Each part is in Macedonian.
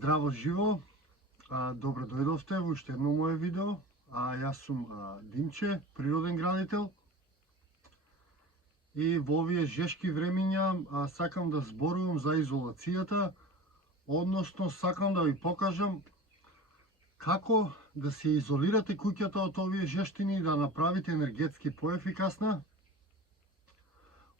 Здраво живо, добро дојдовте во уште едно моје видео. Јас сум Димче, природен градител. И во овие жешки времиња сакам да зборувам за изолацијата, односно сакам да ви покажам како да се изолирате куќата од овие жештини и да направите енергетски поефикасна,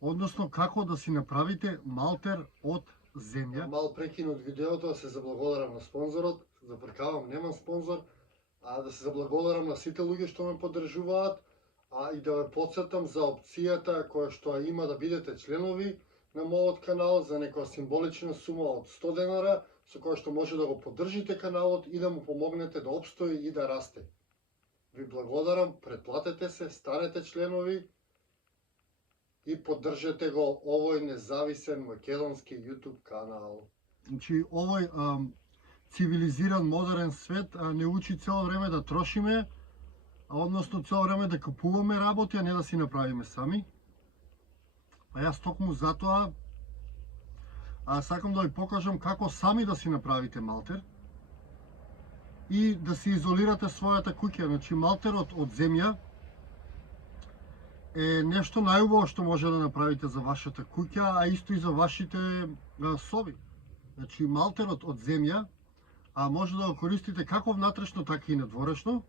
односно како да си направите малтер од земја. Мал прекинут видеото да се заблагодарам на спонзорот, запркавам, немам спонзор, да се заблагодарам на сите луѓе што ме поддржуваат, и да ве потсетам за опцијата која што има да бидете членови на мојот канал за некоја символична сума од 100 денара, со која што може да го поддржите каналот и да му помогнете да опстои и да расте. Ви благодарам, претплатете се, станете членови и поддржете го овој независен македонски YouTube канал. Значи, овој цивилизиран модерен свет не учи цело време да трошиме, односно цело време да купуваме работи, а не да си направиме сами. Јас токму затоа сакам да ви покажам како сами да си направите малтер и да си изолирате својата куќа. Значи, малтерот од земја е нешто најубаво што може да направите за вашата куќа, а исто и за вашите соби. Значи, малтерот од земја може да го користите како внатрешно, така и надворешно.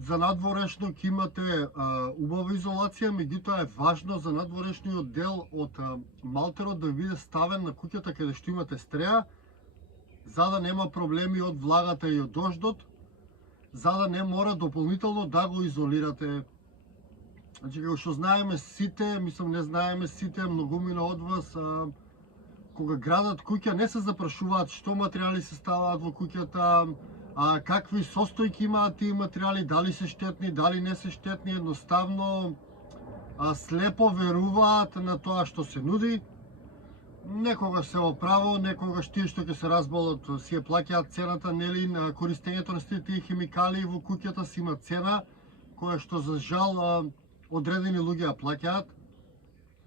За надворешно ќе имате убава изолација, меѓутоа е важно за надворешниот дел од малтерот да биде ставен на куќата каде што имате стреја, за да нема проблеми од влагата и од дождот, за да не мора дополнително да го изолирате. Значи, како што знаеме сите, мислам не знаеме сите, многумина од вас, кога градат куќа не се запрашуваат што материјали се ставаат во куќата, какви состојки имаат тие материјали, дали се штетни, дали не се штетни, едноставно слепо веруваат на тоа што се нуди. Некогаш се оправо, некогаш тие што ќе се разболат си ја плаќаат цената, нели, на користењето на сите тие химикали во куќата си има цена, која што за жал одредени луѓе ја плаќаат.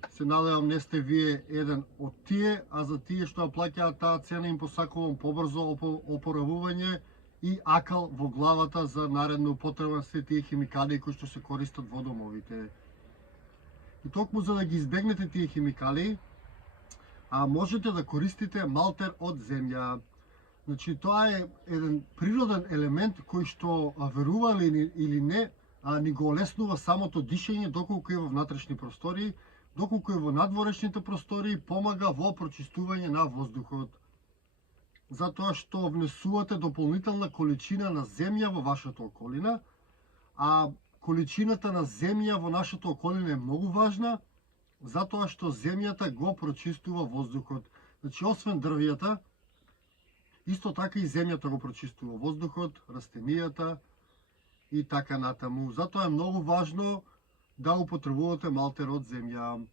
Се надевам не сте вие еден од тие, а за тие што ја плаќаат таа цена им посакувам побрзо опоравување и акал во главата за наредна употреба на сите тие химикали кои што се користат во домовите. И токму за да ги избегнете тие химикали, можете да користите малтер од земја. Значи, тоа е еден природен елемент кој што, верували или не, ни го олеснува самото дишење доколку е во внатрешни простори, доколку е во надворешните простори, помага во прочистување на воздухот. Затоа што внесувате дополнителна количина на земја во вашата околина, а количината на земја во нашата околина е многу важна, затоа што земјата го прочистува воздухот. Значи, освен дрвјата, исто така и земјата го прочистува воздухот, растенијата и така натаму. Затоа е многу важно да употребувате малтер од земја.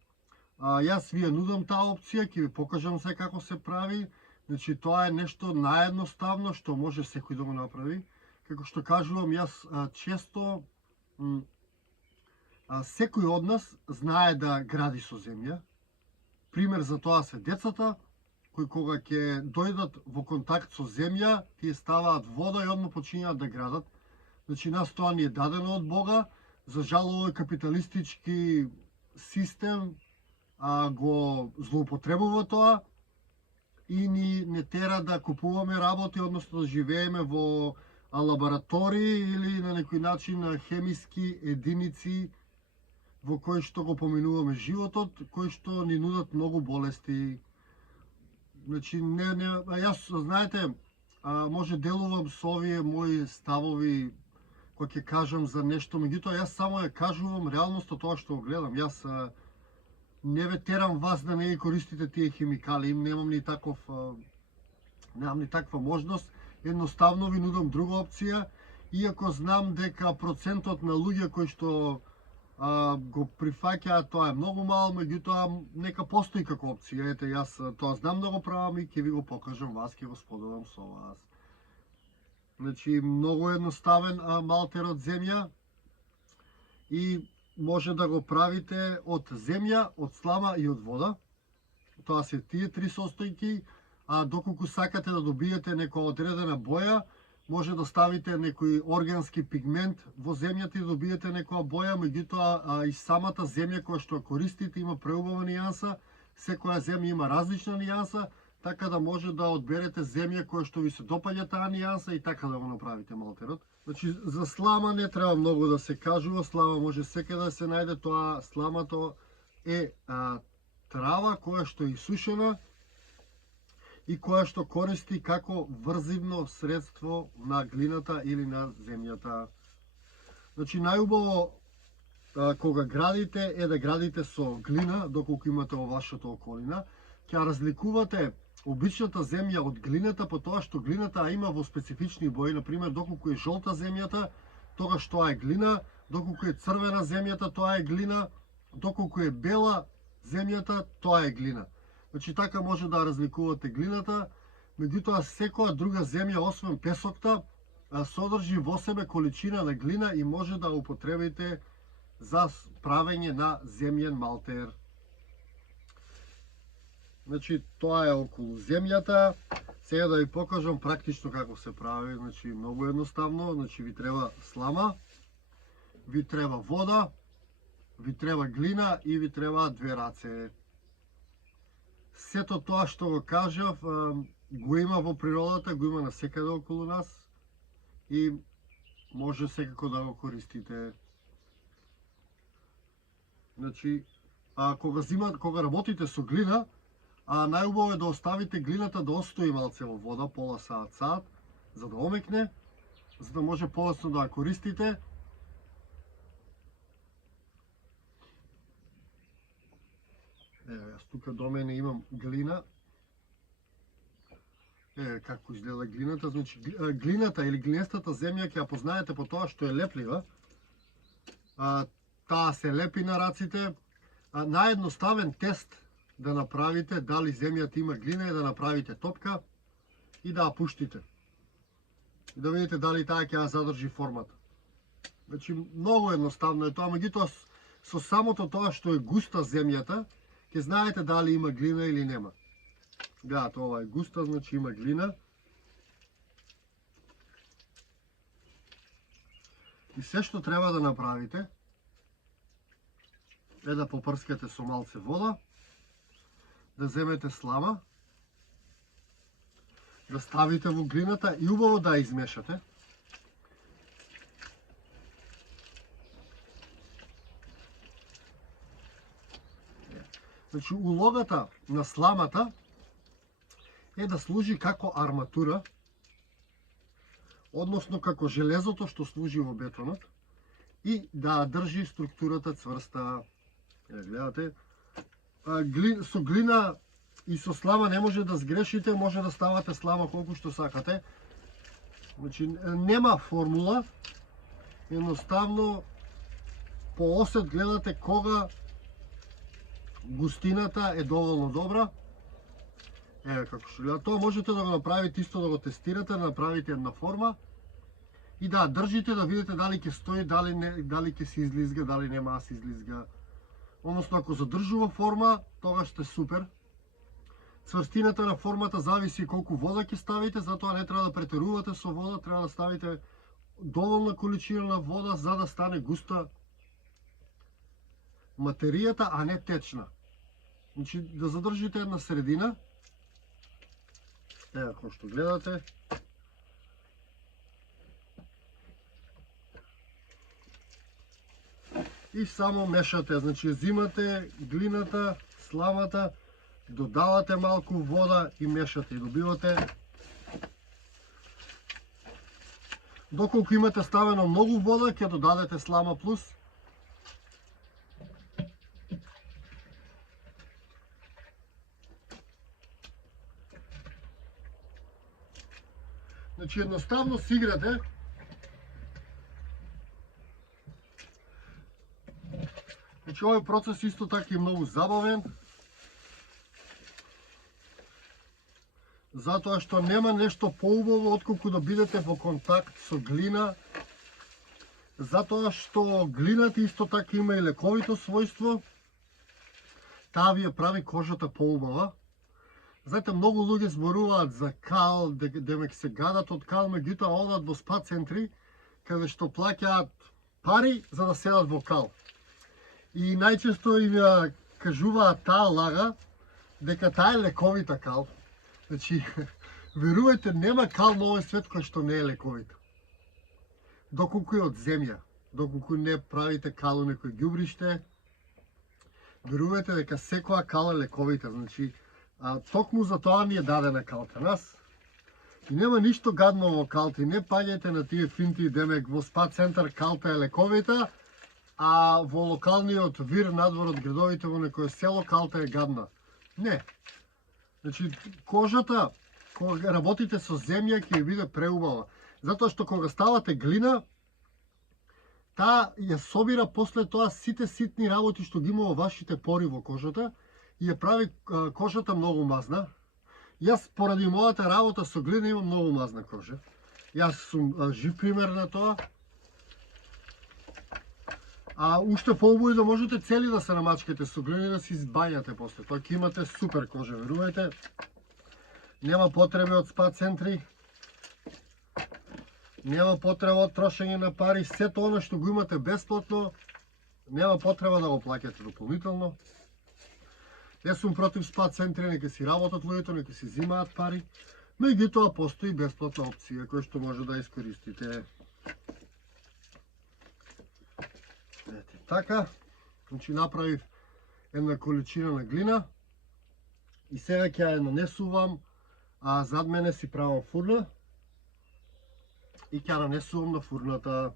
Јас ви ја нудам таа опција, ќе ви покажам се како се прави. Значи, тоа е нешто наједноставно што може секој да го направи. Како што кажувам, јас често секој од нас знае да гради со земја. Пример за тоа се децата, кои кога ќе дојдат во контакт со земја, тие ставаат вода и одма почињаат да градат. Значи, нас тоа ни е дадено од Бога. За жал, овој капиталистички систем го злоупотребува тоа и ни не тера да купуваме работи, односно да живееме во лаборатории или на некој начин хемиски единици во кои што го поминуваме животот, кои што ни нудат многу болести. Значи, јас, знаете, може делувам со овие мои ставови кој ќе кажам за нешто, меѓутоа јас само ја кажувам реалноста тоа што го гледам. Јас не ве терам вас да не ги користите тие химикали, немам ни таква можност, едноставно ви нудам друга опција, иако знам дека процентот на луѓе кои што го прифаќаат тоа е многу мал, меѓутоа нека постои како опција. Ете, јас тоа знам да го правам и ќе ви го покажам вас, ќе го споделам со вас. Значи, многу едноставен малтер од земја и може да го правите од земја, од слама и од вода. тоа се тие три состојки, а доколку сакате да добиете некоја одредена боја, може да ставите некој органски пигмент во земјата и да добиете некоја боја, меѓутоа и самата земја која што користите има преубава нијанса, секоја земја има различна нијанса, така да може да одберете земја која што ви се допаѓа таа нијанса и така да го направите малтерот. Значи, за слама не треба многу да се кажува, слама може секаде да се најде, тоа сламато е трава која што е исушена и која што користи како врзивно средство на глината или на земјата. Значи, најубаво кога градите е да градите со глина, доколку имате во вашата околина. Ќе разликувате обичната земја од глината по тоа што глината има во специфични бои, например, доколку е жолта земјата, тогаш тоа е глина, доколку е црвена земјата, тоа е глина, доколку е бела земјата, тоа е глина. Значи, така може да разликувате глината, меѓутоа секоја друга земја, освен песокта, содржи во себе количина на глина и може да употребите за правење на земјен малтер. Значи, тоа е околу земјата. Сега да ви покажам практично како се прави. Значи, многу едноставно. Значи, ви треба слама, ви треба вода, ви треба глина и ви треба две раце. Сето тоа што го кажав, го има во природата, го има насекаде околу нас и може секако да го користите. Значи, кога работите со глина, најубаво е да оставите глината да остои малце во вода, пола саат, за да омекне, за да може полесно да ја користите. Ево, јас тука до мене имам глина. Еве како изгледа глината. Значи, глината или глинестата земја ќе ја познаете по тоа што е леплива. Таа се лепи на раците. Наједноставен тест да направите дали земјата има глина е да направите топка и да ја пуштите. И да видите дали таа ќе ја задржи формата. Значи, многу едноставно е тоа, меѓутоа со самото тоа што е густа земјата, ќе знаете дали има глина или нема. Гледате, ова е густа, значи има глина. И се што треба да направите е да попрскате со малце вода, да земете слама, да ставите во глината и убаво да ја измешате. Значи, улогата на сламата е да служи како арматура, односно како железото што служи во бетонот и да држи структурата цврста. Гледате, со глина и со слама не може да сгрешите, може да ставате слама колку што сакате. Значи, нема формула, едноставно по осет гледате кога густината е доволно добра. Еве како што гледа, тоа можете да го направите исто, да го тестирате, да направите една форма и да држите, да видите дали ќе стои, дали ќе се излизга, дали нема да се излизга. Односно, ако задржува форма, тогаш сте супер. Цврстината на формата зависи колку вода ќе ставите, затоа не треба да претерувате со вода, треба да ставите доволна количина на вода за да стане густа материјата, а не течна. Значи, да задржите една средина. Ева, како што гледате. И само мешате, значи зимате глината, сламата, додавате малку вода и мешате и добивате. Доколку имате ставено многу вода, ќе додадете слама плюс. Значи едноставно си играте. Значи овој процес исто така е многу забавен. Затоа што нема нешто поубаво отколку да бидете во контакт со глина. Затоа што глината исто така има и лековито својство. таа ви ја прави кожата поубава. Знаете, многу луѓе зборуваат за кал, дека се гадат од кал, меѓутоа одат во спа центри, каде што плаќаат пари за да седат во кал. И најчесто им ја кажуваат таа лага, дека таа е лековита кал. Значи, верувајте, нема кал на овој свет кој што не е лековита. Доколку е од земја, доколку не правите кал у некој ѓубриште, верувајте дека секоја кал е лековита. Значи, токму за тоа ни е дадена калта нас. И нема ништо гадно во калта. И не паѓајте на тие финти, демек во спа центар калта е лековита, а во локалниот вир надвор од градовите во некое село калта е гадна. Не. Значи, кожата, кога работите со земја, ќе ви биде преубава. Затоа што кога ставате глина, таа ја собира после тоа сите ситни работи што ги има во вашите пори во кожата и ја прави кожата многу мазна. Јас поради мојата работа со глина имам многу мазна кожа. Јас сум жив пример на тоа. А уште поубаво да можете цели да се намачкате со глина и да се избајате после. Тоа ќе имате супер кожа, верувајте. Нема потреба од спа центри. Нема потреба од трошење на пари. Сето оно што го имате бесплатно, нема потреба да го плаќате дополнително. Јас сум против спа центри, нека си работат луѓето, нека си зимаат пари. Меѓутоа постои бесплатна опција која што може да искористите. Ете така, значи направив една количина на глина и сега ќе ја нанесувам, а зад мене си правам фурна и ќе нанесувам на фурната.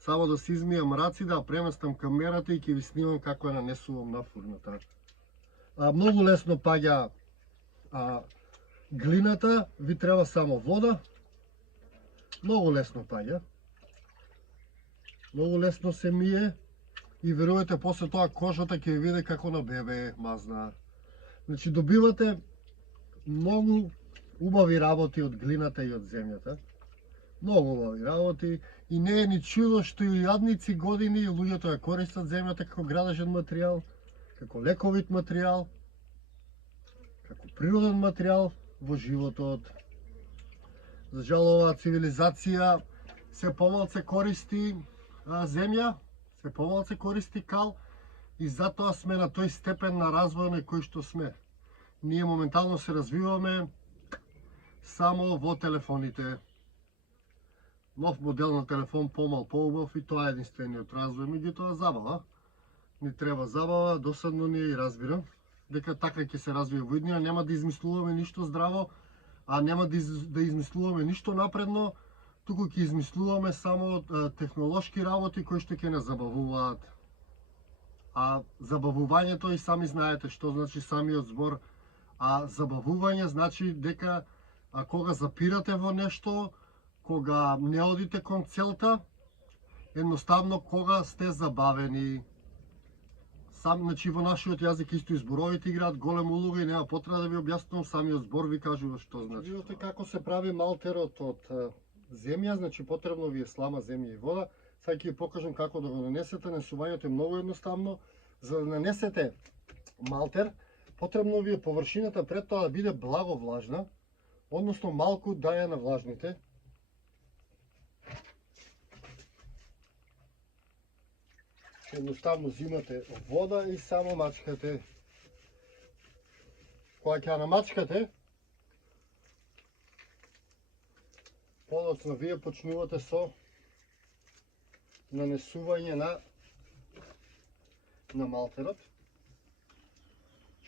Само да се измијам раци, да преместам камерата и ќе ви снимам како ја нанесувам на фурната. Многу лесно паѓа глината, ви треба само вода. Многу лесно паѓа. Многу лесно се мие и верувајте, после тоа кожата ќе ви биде како на бебе, мазна. Значи добивате многу убави работи од глината и од земјата. Многу убави работи и не е ни чудо што и јадници години луѓето ја користат земјата како градежен материјал, како лековит материјал, како природен материјал во животот. За жал, оваа цивилизација се помалце користи земја, се помалце користи кал и затоа сме на тој степен на развој на кој што сме. Ние моментално се развиваме само во телефоните. Нов модел на телефон, помал, поубав и тоа е единствениот развој. Меѓутоа забава. Ни треба забава, досадно ни е и разбирам дека така ќе се развие во иднина. Нема да измислуваме ништо здраво, а нема да измислуваме ништо напредно, туку ќе измислуваме само технолошки работи кои што ќе не забавуваат. А забавувањето и сами знаете што значи самиот збор. А забавување значи дека кога запирате во нешто, кога не одите кон целта, едноставно кога сте забавени. Значи во нашиот јазик исто изборовите играат голема улога и нема потреба да ви објаснувам, самиот збор ви кажува што значи. Видите како се прави малтерот од земја, значи потребно ви е слама, земја и вода. Сега ќе ви покажам како да го нанесете. Нанесувањето е многу едноставно. За да нанесете малтер, потребно ви е површината пред тоа да биде благо влажна, односно малку да ја навлажните. Едноставно зимате вода и само мачкате. Кога ќе ја намачкате, подоцна вие почнувате со нанесување на малтерот.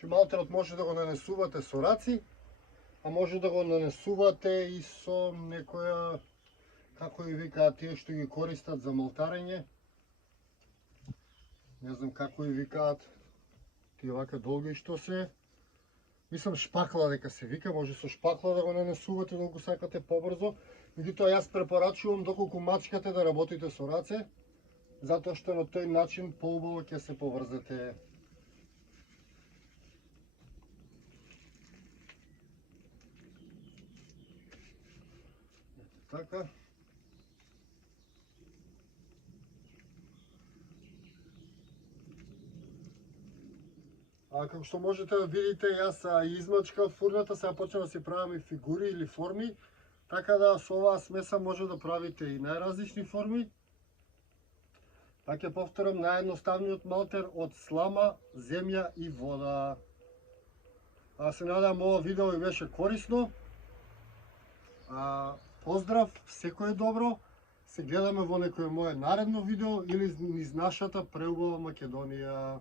Малтерот може да го нанесувате со раци, а може да го нанесувате и со некоја, како ви викаат тие што ги користат за малтарење. Не знам како ви викаат тие вака долги што се. Мислам шпакла дека се вика, може со шпакла да го нанесувате доколку сакате побрзо. Меѓутоа јас препорачувам доколку мачкате да работите со раце, затоа што на тој начин поубаво ќе се поврзете. Така. Како што можете да видите, јас измачкав фурната, сега почнав да си правам и фигури или форми, така да со оваа смеса може да правите и најразлични форми. Пак ќе повторам, наједноставниот малтер од слама, земја и вода. Се надам ова видео ви беше корисно. Поздрав, секој е добро. Се гледаме во некој моје наредно видео или низ нашата преубава Македонија.